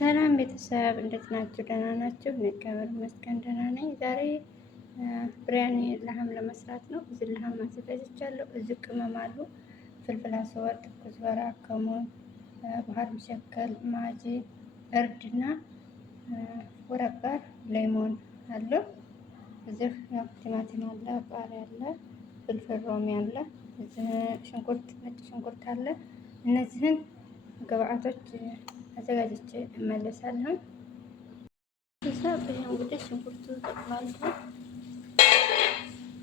ሰላም ቤተሰብ እንዴት ናችሁ? ደህና ናችሁ? እኔ እግዚአብሔር ይመስገን ደህና ነኝ። ዛሬ ብሪያኒ ለሐም ለመስራት ነው። እዚህ ለሐም አዘጋጅቻለሁ። እዚህ ቅመም አሉ፣ ፍልፍል አስወጥ፣ ኩዝበራ፣ ከሙን፣ ባህር መሸከል፣ ማጂ፣ እርድና ወረቀር ሌሞን አለ። እዚህ ያው ቲማቲም አለ፣ ቃሪያ አለ፣ ፍልፍል ሮሚ አለ፣ እዚህ ሽንኩርት፣ ነጭ ሽንኩርት አለ። እነዚህን ግብአቶች አዘጋጅቼ እመለሳለሁ። ቤተሰብ ይሄው እንግዲህ ሽንኩርቱ ተቆላልቷል።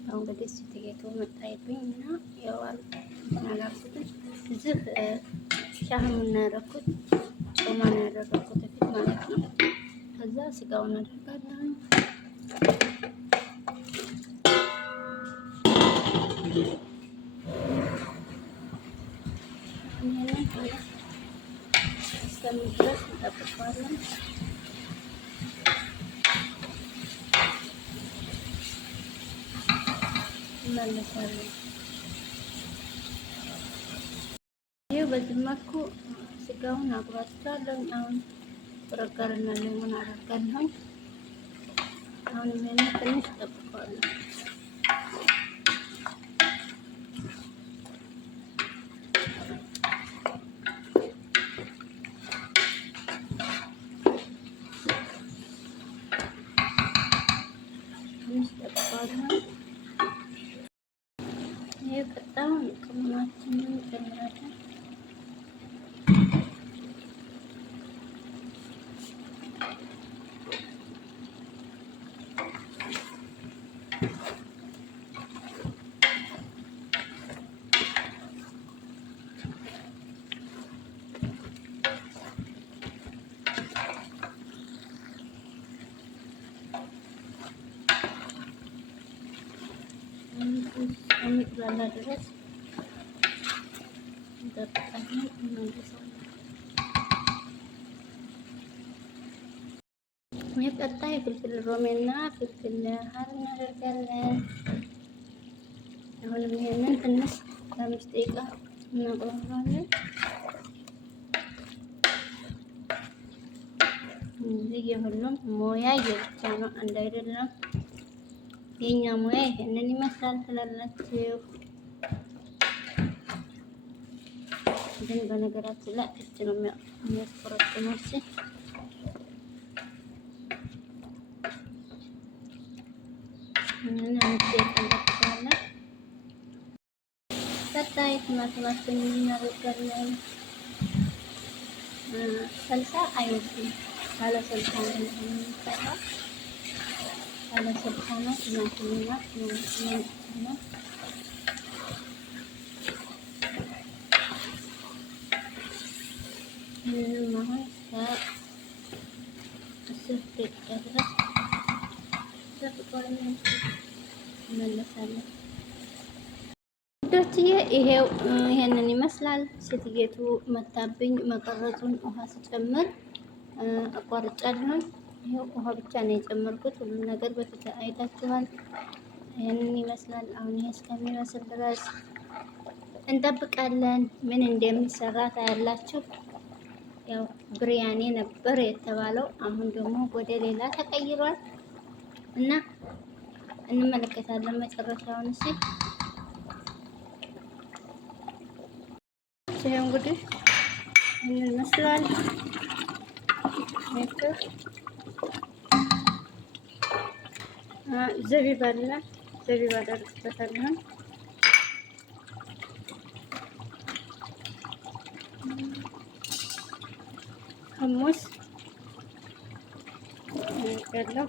አሁን እንግዲህ ሲትጌቱ መጣይብኝ እና ያው አላልኩትም። እዚህ ሻህሙን ያደረኩት ጮማ ነው ያደረኩት ፊት ማለት ነው። ከዛ ስጋውን አደርጋለሁ። እስከሚደርስ እንጠብቀዋለን። እንመለሳለን። ይኸው በዚህ መልኩ ስጋውን አቁራርጫለሁ። አሁን በረጋርና ሌሞን አደርጋለሁ። አሁን ይሄንን ትንሽ እጠብቀዋለሁ። የቀጣውን ቅመማችንን እንጨምራለን። እስከሚቁላላ ድረስ እንጠብቃለን። እንመለሳለን። የቀጣይ ፍልፍል ሮሜና ፍልፍል ሀር እናደርጋለን። አሁንም ይሄንን ትንሽ ለአምስት ደቂቃ እናቆየዋለን። እዚህ የሁሉም ሙያ የብቻ ነው፣ አንድ አይደለም። የኛ ሙያ ይሄንን ይመስላል ትላላችሁ። ግን በነገራችን ላይ እጅ ነው የሚያስቆረጥመው። እሺ እንጠብቃለን። ቀጣይ ቲማቲማችንን እናደርጋለን። ሰልሳ አይወድም፣ ካለ ሰልሳ ነው የሚሰራው። ካለ ሰልሳ ነው ቲማቲምና ነው። ይህንም አሁን ከ10 ደቂቃ ድረስ ተጠብቀን እንመለሳለን። ውዶችዬ ይሄው ይሄንን ይመስላል። ሴትየቱ መታብኝ መቀረጹን ውሃ ስጨምር አቋርጫለሁ። ይሄው ውሃ ብቻ ነው የጨመርኩት። ሁሉም ነገር በፊት አይታችኋል። ይሄንን ይመስላል። አሁን ይሄ እስከሚመስል ድረስ እንጠብቃለን። ምን እንደሚሰራ ታያላችሁ። ያው ብሪያኒ ነበር የተባለው፣ አሁን ደግሞ ወደ ሌላ ተቀይሯል እና እንመለከታለን መጨረሻውን። እሺ ይሄው እንግዲህ ይሄንን መስሏል። ዘቢብ አለ፣ ዘቢብ አደርግበታለሁ። ሐሙስ ያለው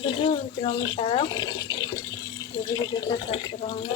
ብዙ ነው የምሰራው ብዙ ጊዜ ተሰር ስለሆነ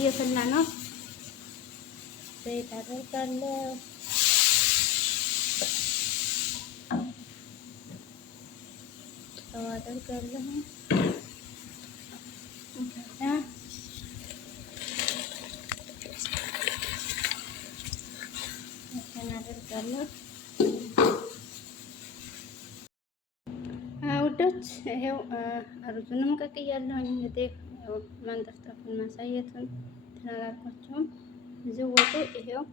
እየፈላ ነው። ዘይት አደርጋለሁ። ጨው አደርጋለሁ። አደርጋለሁ። ውዶች ይሄው ሩዙንም ቀቅያለሁኝ። እንግዲህ መንጠፍጠፉን ማሳየቱን ትላላችሁም እዚህ ወጡ ይሄው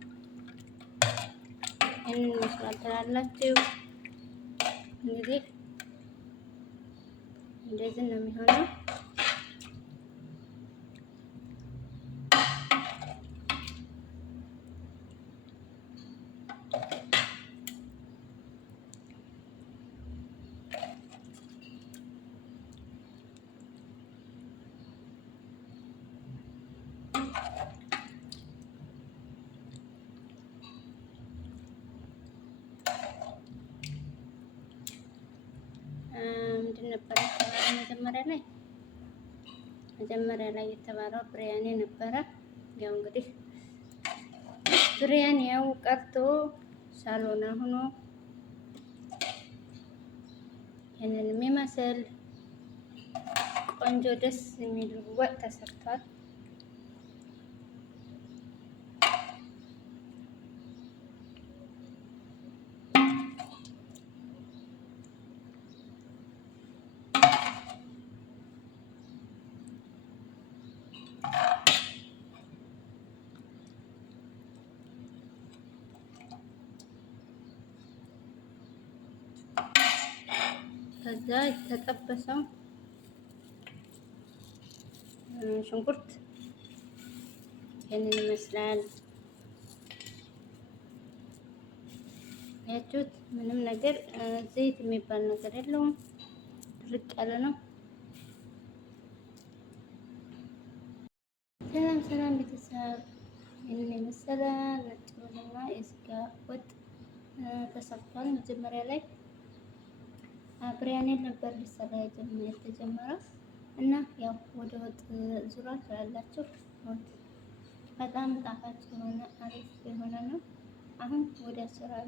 ይህንን ይመስላል ትላላችሁ። እንግዲህ እንደዚህ ነው የሚሆነው። ምንድን ነበር መጀመሪያ ላይ የተባለው ብሪያኔ ነበረ። ያው እንግዲህ ብሪያኔ ያው ቀርቶ ሳሎና ሆኖ ይህንን የሚመስል ቆንጆ ደስ የሚል ወጥ ተሰርቷል። ከዛ የተጠበሰው ሽንኩርት ይህንን ይመስላል። ያችሁት ምንም ነገር ዘይት የሚባል ነገር የለውም። ድርቅ ያለ ነው። ሰላም ሰላም ቤተሰብ፣ ይህንን የመሰለ ነጭ ሩዝና የስጋ ወጥ ተሰርቷል። መጀመሪያ ላይ ብሪያኔ ነበር ሊሰራ የተጀመረው እና ያው ወደ ወጥ ዙራ ትላላችሁ። በጣም ጣፋጭ የሆነ አሪፍ የሆነ ነው። አሁን ወደ አሰራሩ